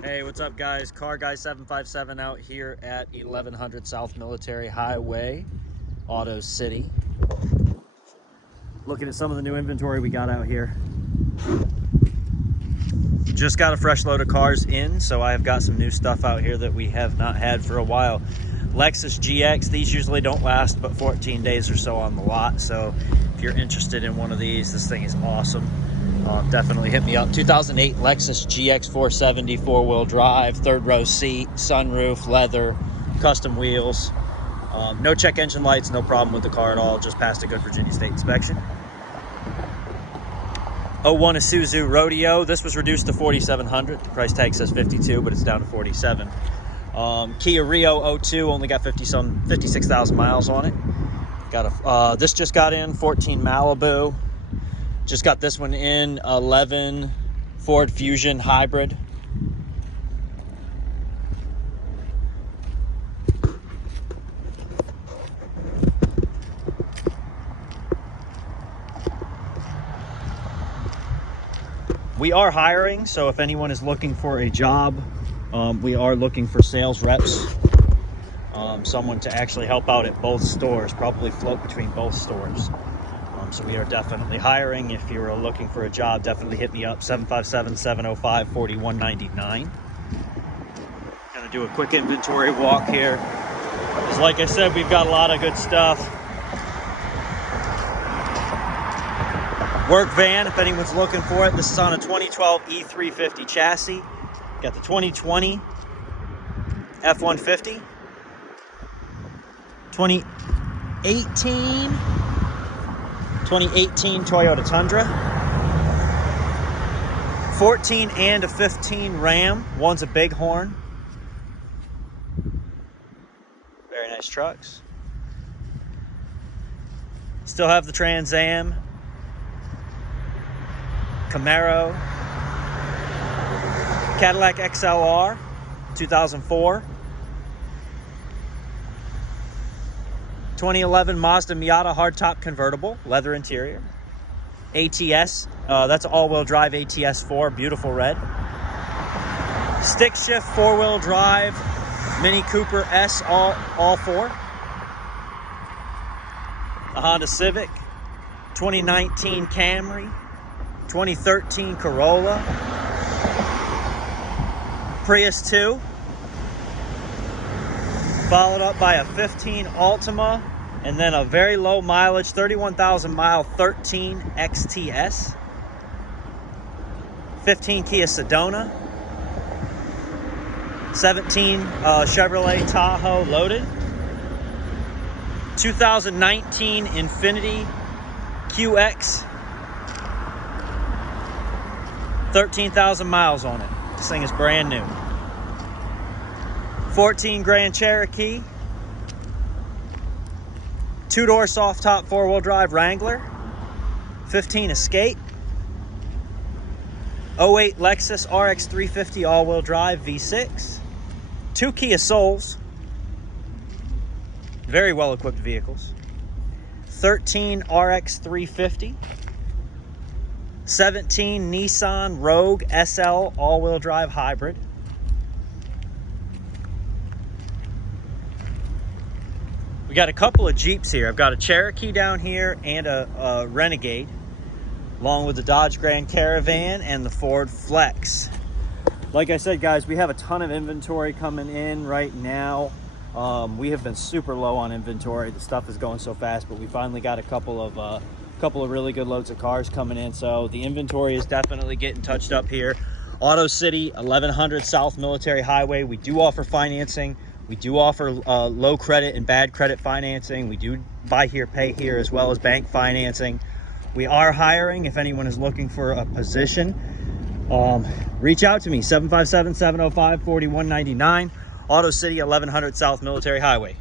Hey, what's up guys? Carguy757 out here at 1100 South Military Highway, Auto City. Looking at some of the new inventory we got out here. Just got a fresh load of cars in, so I have got some new stuff out here that we have not had for a while. Lexus GX, these usually don't last but 14 days or so on the lot, so if you're interested in one of these, this thing is awesome. Definitely hit me up. 2008 Lexus GX 470 four-wheel drive, third row seat, sunroof, leather, custom wheels. No check engine lights, no problem with the car at all. Just passed a good Virginia State inspection. 01 Isuzu Rodeo. This was reduced to 4,700. The price tag says 52, but it's down to 47. Kia Rio 02 only got 56,000 miles on it. This just got in 14 Malibu. Just got this one in 11 Ford Fusion Hybrid. We are hiring, so if anyone is looking for a job, we are looking for sales reps. Someone to actually help out at both stores, probably float between both stores. So we are definitely hiring. If you're looking for a job, definitely hit me up, 757-705-4199. Gonna do a quick inventory walk here. Because like I said, we've got a lot of good stuff. Work van, if anyone's looking for it. This is on a 2012 E350 chassis. Got the 2020 F-150. 2018 Toyota Tundra, 14 and a 15 Ram. One's a Bighorn. Very nice trucks. Still have the Trans Am, Camaro, Cadillac XLR, 2004. 2011 Mazda Miata hardtop convertible, leather interior. ATS, that's an all-wheel drive ATS 4, beautiful red. Stick shift, four-wheel drive, Mini Cooper S, all four. A Honda Civic, 2019 Camry, 2013 Corolla, Prius 2. Followed up by a 15 Altima, and then a very low mileage, 31,000 mile 13 XTS, 15 Kia Sedona, 17 Chevrolet Tahoe loaded, 2019 Infiniti QX, 13,000 miles on it. This thing is brand new. 14 Grand Cherokee, two-door soft top four-wheel drive Wrangler, 15 Escape, 08 Lexus RX 350 all-wheel drive V6, two Kia Souls, very well-equipped vehicles, 13 RX 350, 17 Nissan Rogue SL all-wheel drive hybrid, we got a couple of Jeeps here. I've got a Cherokee down here and a Renegade, along with the Dodge Grand Caravan and the Ford Flex. Like I said, guys, we have a ton of inventory coming in right now. We have been super low on inventory. The stuff is going so fast, but we finally got a couple of really good loads of cars coming in. So the inventory is definitely getting touched up here. Auto City, 1100 South Military Highway. We do offer financing. We do offer low credit and bad credit financing. We do buy here, pay here, as well as bank financing. We are hiring. If anyone is looking for a position, reach out to me, 757-705-4199, Auto City, 1100 South Military Highway.